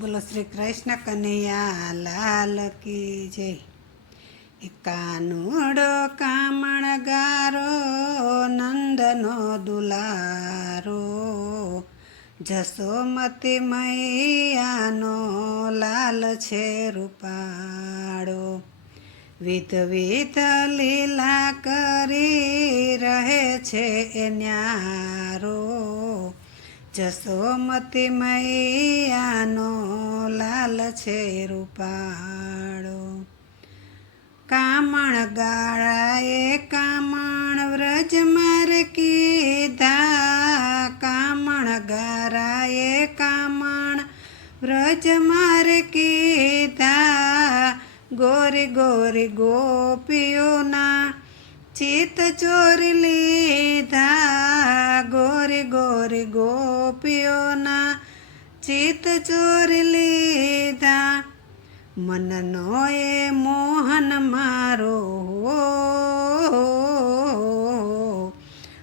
બોલો શ્રી કૃષ્ણ કનૈયા લાલ કી જય. કાનુડો કામણ ગારો, નંદનો દુલારો. જસોમતી મૈયાનો લાલ છે રૂપાળો. વિધ વિધ લીલા કરી રહે છે એ ન્યારો જસોમતી મૈયાનો લાલ છે રૂપાળો. કામણ ગાળાએ કામણ વ્રજ માર કીધા. કામણ ગારાએ કામણ વ્રજ માર કીધા. ગોરી ગોરી ગોપીઓના ચિત ચોરી લીધા ચિત ચોર લીધા. મનનો એ મોહન મારો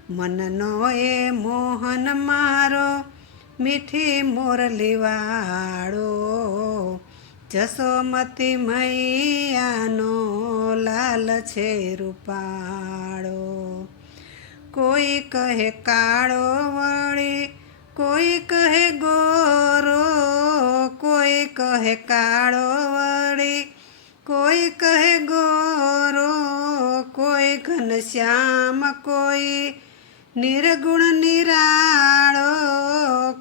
મનનો એ મોહન મારો મીઠી મોરલીવાળો. જસોમતી મૈયાનો લાલ છે રૂપાળો. કોઈ કહે કાળો વળી કોઈ કહે ગોરો, કોઈ કહે કાળો વળી, કોઈ કહે ગોરો, કોઈ ઘનશ્યામ કોઈ, નિર્ગુણ નિરાળો,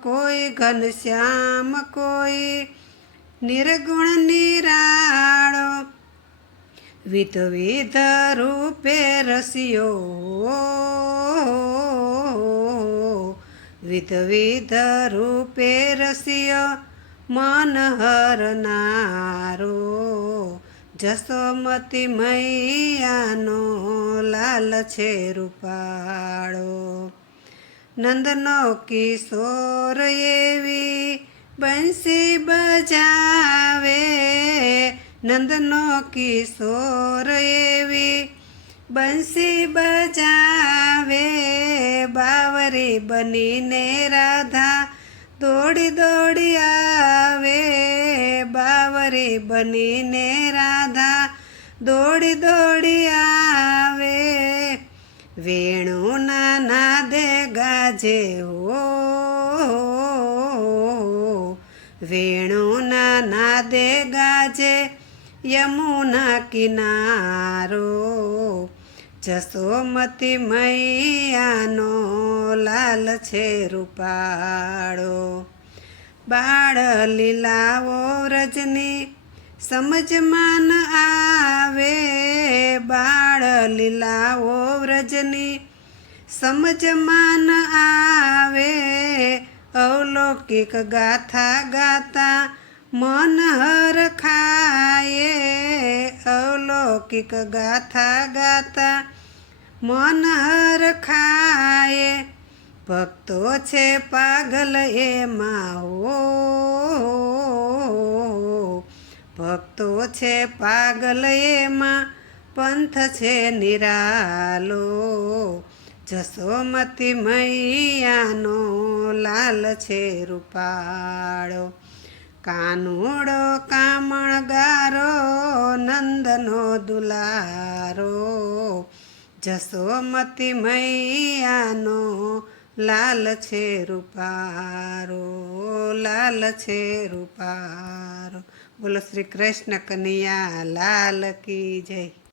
કોઈ ઘનશ્યામ કોઈ, નિર્ગુણ નિરાળો. વિધ વિધ રૂપે રસિયો વિધ વિધ રૂપે રસિય મન હરનારો જસોમતી મૈયાનો લાલ છે રૂપાળો. નંદનો કિશોર એવી બંસી બજાવે, નંદનો કિશોર એવી બંસી બજાવે બાવરી બનીને રાધા દોડી દોડી આવે. બાવરે બનીને રાધા દોડી દોડી આવે. વેણુના નાદે ગાજે હો. વેણુના નાદે ગાજે યમુના કિનારો. જસોમતી મૈયાનો લાલ છે રૂપાળો. બાળ લીલાઓ રજની સમજમાન આવે. બાળ લીલાઓ વ્રજની સમજમાન આવે. અવલૌકિક ગાથા ગાતા મન હર ખાયે. અવલૌકિક ગાથા ગાતા મન હર ભક્તો છે પાગલ એમાં હો ભક્તો છે પાગલ એમાં પંથ છે નિરાલો. જસોમતી મૈયાનો લાલ છે રૂપાળો. કાનુડો, કામણગારો, નંદનો દુલારો. જસોમતી મૈયાનો લાલ છે રૂપારો, લાલ છે રૂપારો. બોલો શ્રી કૃષ્ણ કનૈયા, લાલ કી જય.